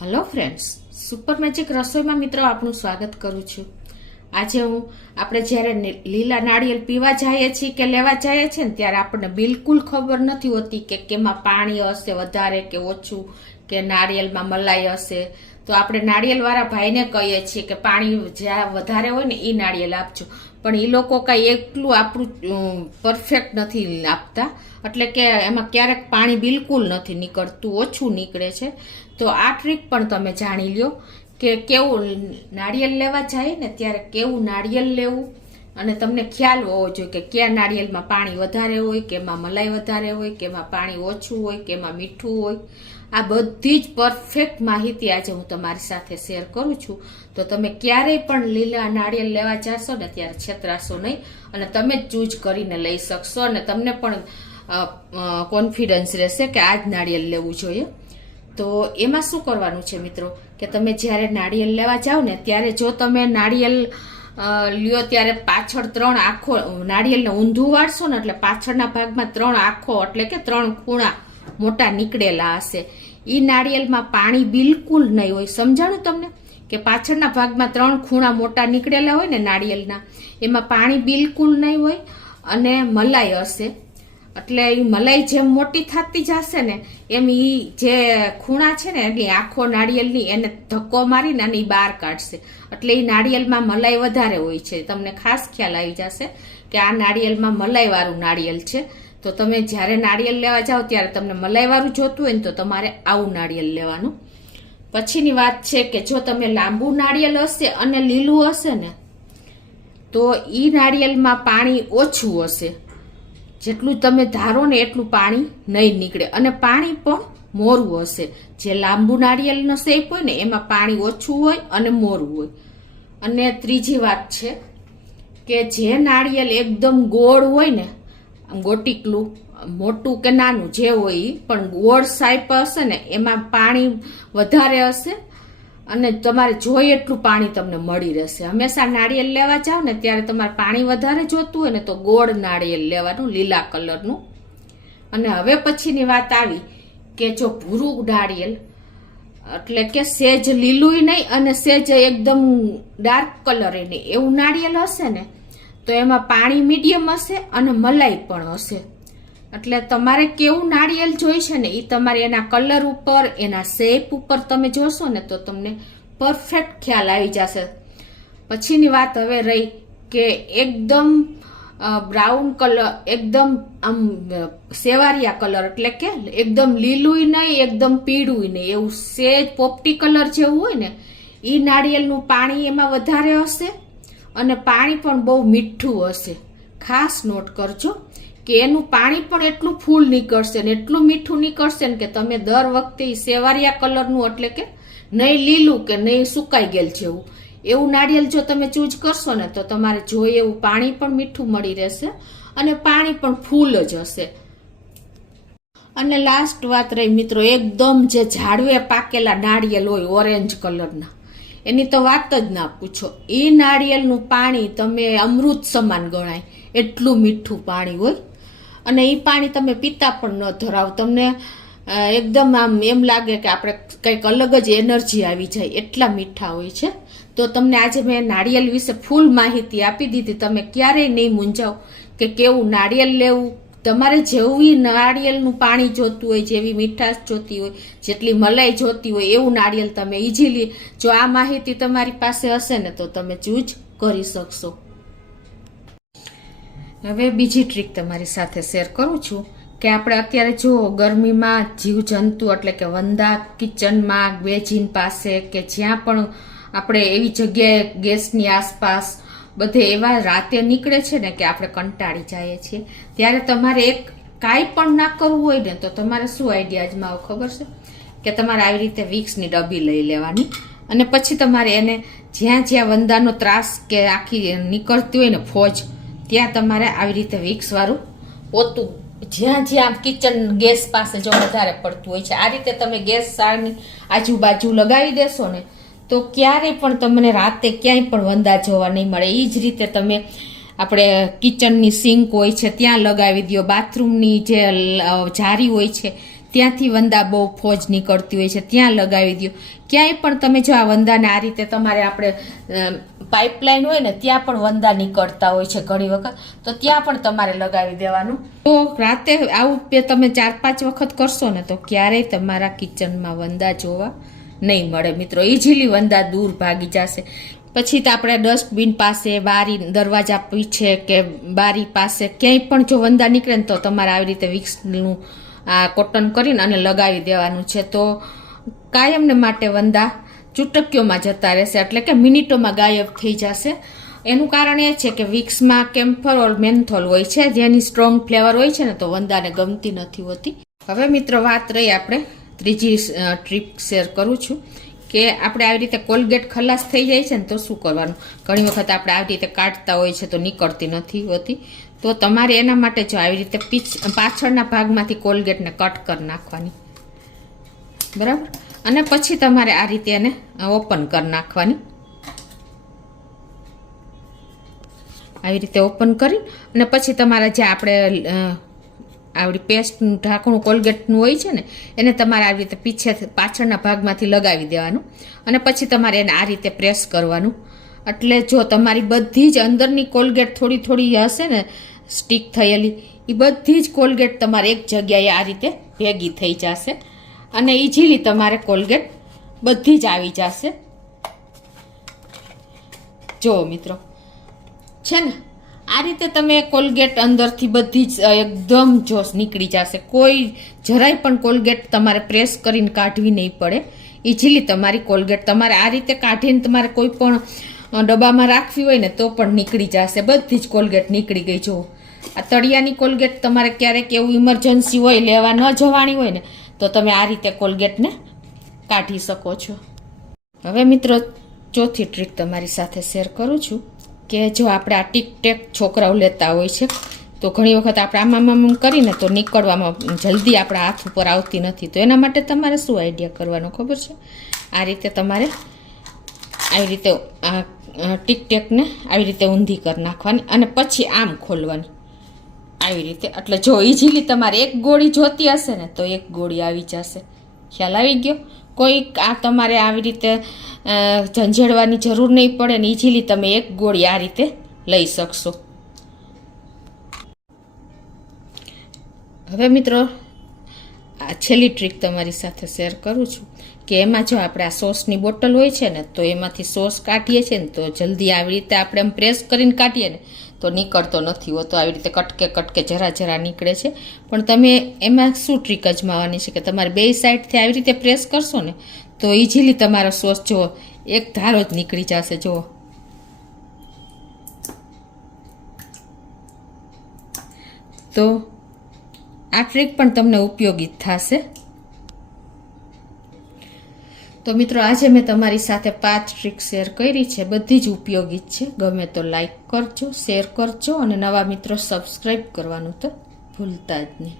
Hello friends, super magic રસોઈમાં મિત્રો આપનું સ્વાગત કરું છું. આજે આપણે જ્યારે લીલા નાળિયેર પીવા જઈએ છીએ કે લેવા જઈએ છીએ ને ત્યારે આપણને બિલકુલ ખબર નથી હોતી કે કેમાં પાણી હશે વધારે કે ઓછું, કે નાળિયેરમાં મલાઈ હશે. તો આપણે નાળિયેરવાળા ભાઈને કહીએ છીએ કે પાણી જ્યાં વધારે હોય ને એ નાળિયેર આપજો, પણ એ લોકો કાંઈ એટલું આપણું પરફેક્ટ નથી આપતા, એટલે કે એમાં ક્યારેક પાણી બિલકુલ નથી નીકળતું, ઓછું નીકળે છે. તો આ ટ્રીક પણ તમે જાણી લ્યો કે કેવું નાળિયેર લેવા જાય ને ત્યારે કેવું નાળિયેર લેવું, અને તમને ખ્યાલ હોવો જોઈએ કે કયા નાળિયેરમાં પાણી વધારે હોય, કે એમાં મલાઈ વધારે હોય, કે એમાં પાણી ઓછું હોય, કે એમાં મીઠું હોય. આ બધી જ પરફેક્ટ માહિતી આજે હું તમારી સાથે શેર કરું છું. તો તમે ક્યારેય પણ લીલા નાળિયેર લેવા જશો ને ત્યારે છેતરાશો નહીં, અને તમે જ ચૂઝ કરીને લઈ શકશો, અને તમને પણ કોન્ફિડન્સ રહેશે કે આ જ નાળિયેર લેવું જોઈએ. તો એમાં શું કરવાનું છે મિત્રો, કે તમે જ્યારે નાળિયેર લેવા જાઓ ને ત્યારે જો તમે નાળિયેર લ્યો ત્યારે પાછળ 3 આખો નાળિયેરને ઊંધું વાળશો ને એટલે પાછળના ભાગમાં 3 આખો એટલે કે 3 ખૂણા મોટા નીકળેલા હશે. ઈ નાળિયેરમાં પાણી બિલકુલ નહીં હોય. સમજાણું તમને કે પાછળના ભાગમાં 3 ખૂણા મોટા નીકળેલા હોય ને નાળિયેરના, એમાં પાણી બિલકુલ નહીં હોય, અને મલાઈ હશે. એટલે એ મલાઈ જેમ મોટી થતી જશે ને એમ ઈ જે ખૂણા છે ને એટલે આખો નાળિયેરની એને ધક્કો મારીને અને બહાર કાઢશે. એટલે એ નાળિયેરમાં મલાઈ વધારે હોય છે. તમને ખાસ ખ્યાલ આવી જશે કે આ નાળિયેરમાં મલાઈ વાળું નાળિયેર છે. તો તમે જ્યારે નાળિયેર લેવા જાઓ ત્યારે તમને મલાઈ વાળું જોતું હોય ને તો તમારે આવું નાળિયેર લેવાનું. પછીની વાત છે કે જો તમે લાંબુ નાળિયેર હશે અને લીલું હશે ને તો ઈ નાળિયેરમાં પાણી ઓછું હશે. જેટલું તમે ધારો ને એટલું પાણી નહીં નીકળે, અને પાણી પણ મોરું હશે. જે લાંબુ નાળિયેરનો શેપ હોય ને એમાં પાણી ઓછું હોય અને મોરું હોય. અને ત્રીજી વાત છે કે જે નાળિયેર એકદમ ગોળ હોય ને, ગોટીકલું મોટું કે નાનું જે હોય પણ ગોળ સાઈપ હશે ને એમાં પાણી વધારે હશે, અને તમારે જોઈએ એટલું પાણી તમને મળી રહેશે. હંમેશા નાળિયેર લેવા જાવ ને ત્યારે તમારે પાણી વધારે જોતું હોય ને તો ગોળ નાળિયેર લેવાનું, લીલા કલરનું. અને હવે પછીની વાત આવી કે જો ભૂરું નાળિયેર એટલે કે સેજ લીલું નહીં અને સેજ એકદમ ડાર્ક કલર નહીં એવું નાળિયેર હશે ને તો એમાં પાણી મીડિયમ હશે અને મલાઈ પણ હશે. એટલે તમારે કેવું નાળિયેર જોઈશે ને એ તમારે એના કલર ઉપર, એના શેપ ઉપર તમે જોશો ને તો તમને પરફેક્ટ ખ્યાલ આવી જશે. પછીની વાત હવે રહી કે એકદમ બ્રાઉન કલર, એકદમ આમ સેવારિયા કલર એટલે કે એકદમ લીલું નહીં એકદમ પીળું નહીં, એવું સેજ પોપટી કલર જેવું હોય ને એ નાળિયેરનું પાણી એમાં વધારે હશે, અને પાણી પણ બહુ મીઠું હશે. ખાસ નોટ કરજો કે એનું પાણી પણ એટલું ફૂલ નીકળશે ને એટલું મીઠું નીકળશે ને કે તમે દર વખતે સેવારિયા કલરનું એટલે કે નહીં લીલું કે નહીં સુકાઈ ગયેલ જેવું એવું નાળિયેર જો તમે ચૂઝ કરશો ને તો તમારે જોઈએ એવું પાણી પણ મીઠું મળી રહેશે, અને પાણી પણ ફૂલ જ હશે. અને લાસ્ટ વાત રહી મિત્રો, એકદમ જે ઝાડવે પાકેલા નાળિયેર હોય ઓરેન્જ કલરના, એની તો વાત જ ના પૂછો. એ નાળિયેરનું પાણી તમે અમૃત સમાન ગણાય એટલું મીઠું પાણી હોય, અને એ પાણી તમે પીતા પણ ન ધરાવ. તમને એકદમ આમ એમ લાગે કે આપણે કંઈક અલગ જ એનર્જી આવી જાય એટલા મીઠા હોય છે. તો તમને આજે મેં નાળિયેર વિશે ફૂલ માહિતી આપી દીધી. તમે ક્યારેય નહીં મૂંઝાવ કે કેવું નાળિયેર લેવું. તમારે જેવી નાળિયેરનું પાણી જોતું હોય, જેવી મીઠાશ જોતી હોય, જેટલી મલાઈ જોતી હોય એવું નાળિયેર તમે ઇઝીલી, જો આ માહિતી તમારી પાસે હશે ને તો તમે ચૂઝ કરી શકશો. હવે બીજી ટ્રીક તમારી સાથે શેર કરું છું કે આપણે અત્યારે જો ગરમીમાં જીવજંતુ એટલે કે વંદા કિચનમાં, બેજીન પાસે કે જ્યાં પણ આપણે એવી જગ્યાએ ગેસની આસપાસ બધે એવા રાતે નીકળે છે ને કે આપણે કંટાળી જઈએ છીએ, ત્યારે તમારે એક કાંઈ પણ ના કરવું હોય ને તો તમારે શું આઈડિયા અજમાવો ખબર છે કે તમારે આવી રીતે વિક્સની ડબ્બી લઈ લેવાની, અને પછી તમારે એને જ્યાં જ્યાં વંદાનો ત્રાસ કે આખી નીકળતી હોય ને ફોજ, ત્યાં તમારે આવી રીતે વિક્સવાળું પોતું જ્યાં જ્યાં કિચન ગેસ પાસે જો વધારે પડતું હોય છે આ રીતે તમે ગેસ સારની આજુબાજુ લગાવી દેશો ને તો ક્યારેય પણ તમને રાતે ક્યાંય પણ વંદા જોવા નહીં મળે. એ જ રીતે તમે આપણે કિચનની સિંક હોય છે ત્યાં લગાવી દો, બાથરૂમની જે જારી હોય છે ત્યાંથી વંદા બહુ ફોજ નીકળતી હોય છે, ત્યાં લગાવી દો. ક્યાંય પણ તમે જો આ વંદાને આ રીતે તમારે આપણે પાઇપલાઇન હોય ને ત્યાં પણ વંદા નીકળતા હોય છે ઘણી વખત, તો ત્યાં પણ તમારે લગાવી દેવાનું. તો રાતે આવું તમે 4-5 વખત કરશો ને તો ક્યારેય તમારા કિચનમાં વંદા જોવા નહીં મળે મિત્રો. ઇઝીલી વંદા દૂર ભાગી જશે. પછી તો આપણે ડસ્ટબિન પાસે, બારી દરવાજા પીછે કે બારી પાસે ક્યાંય પણ જો વંદા નીકળે ને તો તમારે આવી રીતે વિક્સનું આ કોટન કરીને અને લગાવી દેવાનું છે. તો કાયમને માટે વંદા ચૂટકીઓમાં જતા રહેશે, એટલે કે મિનિટોમાં ગાયબ થઈ જશે. એનું કારણ એ છે કે વિક્સમાં કેમ્ફર મેન્થોલ હોય છે, જેની સ્ટ્રોંગ ફ્લેવર હોય છે ને, તો વંદાને ગમતી નથી હોતી. હવે મિત્રો વાત રહી આપણે ત્રીજી ટ્રીપ શેર કરું છું કે આપણે આવી રીતે કોલગેટ ખલાસ થઈ જાય છે ને તો શું કરવાનું. ઘણી વખત આપણે આવી રીતે કાઢતા હોય છે તો નીકળતી નથી હોતી. તો તમારે એના માટે જો આવી રીતે પાછળના ભાગમાંથી કોલગેટને કટ કરી નાખવાની, બરાબર. અને પછી તમારે આ રીતે એને ઓપન કરી નાખવાની. આવી રીતે ઓપન કરી અને પછી તમારે જે આપણે આવડી પેસ્ટનું ઢાંકણું કોલગેટનું હોય છે ને એને તમારે આવી રીતે પાછળના ભાગમાંથી લગાવી દેવાનું. અને પછી તમારે એને આ રીતે પ્રેસ કરવાનું. એટલે જો તમારી બધી જ અંદરની કોલગેટ થોડી થોડી હશે ને સ્ટીક થયેલી, એ બધી જ કોલગેટ તમારે એક જગ્યાએ આ રીતે ભેગી થઈ જશે અને ઇઝીલી તમારે કોલગેટ બધી જ આવી જશે. જો મિત્રો છે ને આ રીતે તમે કોલગેટ અંદરથી બધી જ એકદમ જોશ નીકળી જશે. કોઈ જરાય પણ કોલગેટ તમારે પ્રેસ કરીને કાઢવી નહીં પડે. ઇઝીલી તમારી કોલગેટ તમારે આ રીતે કાઢીને તમારે કોઈ પણ ડબ્બામાં રાખવી હોય ને તો પણ નીકળી જશે. બધી જ કોલગેટ નીકળી ગઈ. જો આ તળિયાની કોલગેટ તમારે ક્યારેક એવું ઇમરજન્સી હોય, લેવા ન જવાની હોય ને, તો તમે આ રીતે કોલગેટને કાઢી શકો છો. હવે મિત્રો ચોથી ટ્રીક તમારી સાથે શેર કરું છું કે જો આપણે આ ટીક-ટેક છોકરાઓ લેતા હોય છે તો ઘણી વખત આપણે આમ કરીને તો નીકળવામાં જલ્દી આપણા હાથ ઉપર આવતી નથી. તો એના માટે તમારે શું આઈડિયા કરવાનો ખબર છે? આ રીતે તમારે આવી રીતે આ ટીક-ટેકને આવી રીતે ઊંધી કરી નાખવાની અને પછી આમ ખોલવાની આવી રીતે. એટલે જો ઇઝીલી તમારે એક ગોળી જોતી હશે ને તો એક ગોળી આવી જશે. ખ્યાલ આવી ગયો? કોઈ આ તમારે આવી રીતે ઝંઝેડવાની જરૂર નહીં પડે ને ઇઝીલી તમે એક ગોળી આ રીતે લઈ શકશો. હવે મિત્રો આ છેલ્લી ટ્રીક તમારી સાથે શેર કરું છું કે એમાં જો આપણે આ સોસની બોટલ હોય છે ને તો એમાંથી સોસ કાઢીએ છીએ ને તો જલ્દી આવી રીતે આપણે આમ પ્રેસ કરીને કાઢીએ ને તો નીકળતો નથી હોતો. આવી રીતે કટકે કટકે જરા જરા નીકળે છે. પણ તમે એમાં શું ટ્રીક અજમાવવાની છે કે તમારે બે સાઈડથી આવી રીતે પ્રેસ કરશો ને તો ઇઝીલી તમારો સોસ જો એક ધારો જ નીકળી જશે. જુઓ તો આ ટ્રીક પણ તમને ઉપયોગી થશે. તો મિત્રો આજે મેં તમારી સાથે 5 ટ્રીક શેર કરી છે, બધી જ ઉપયોગી છે. ગમે તો લાઈક કરજો, શેર કરજો અને નવા મિત્રો સબસ્ક્રાઈબ કરવાનું તો ભૂલતા જ નહીં.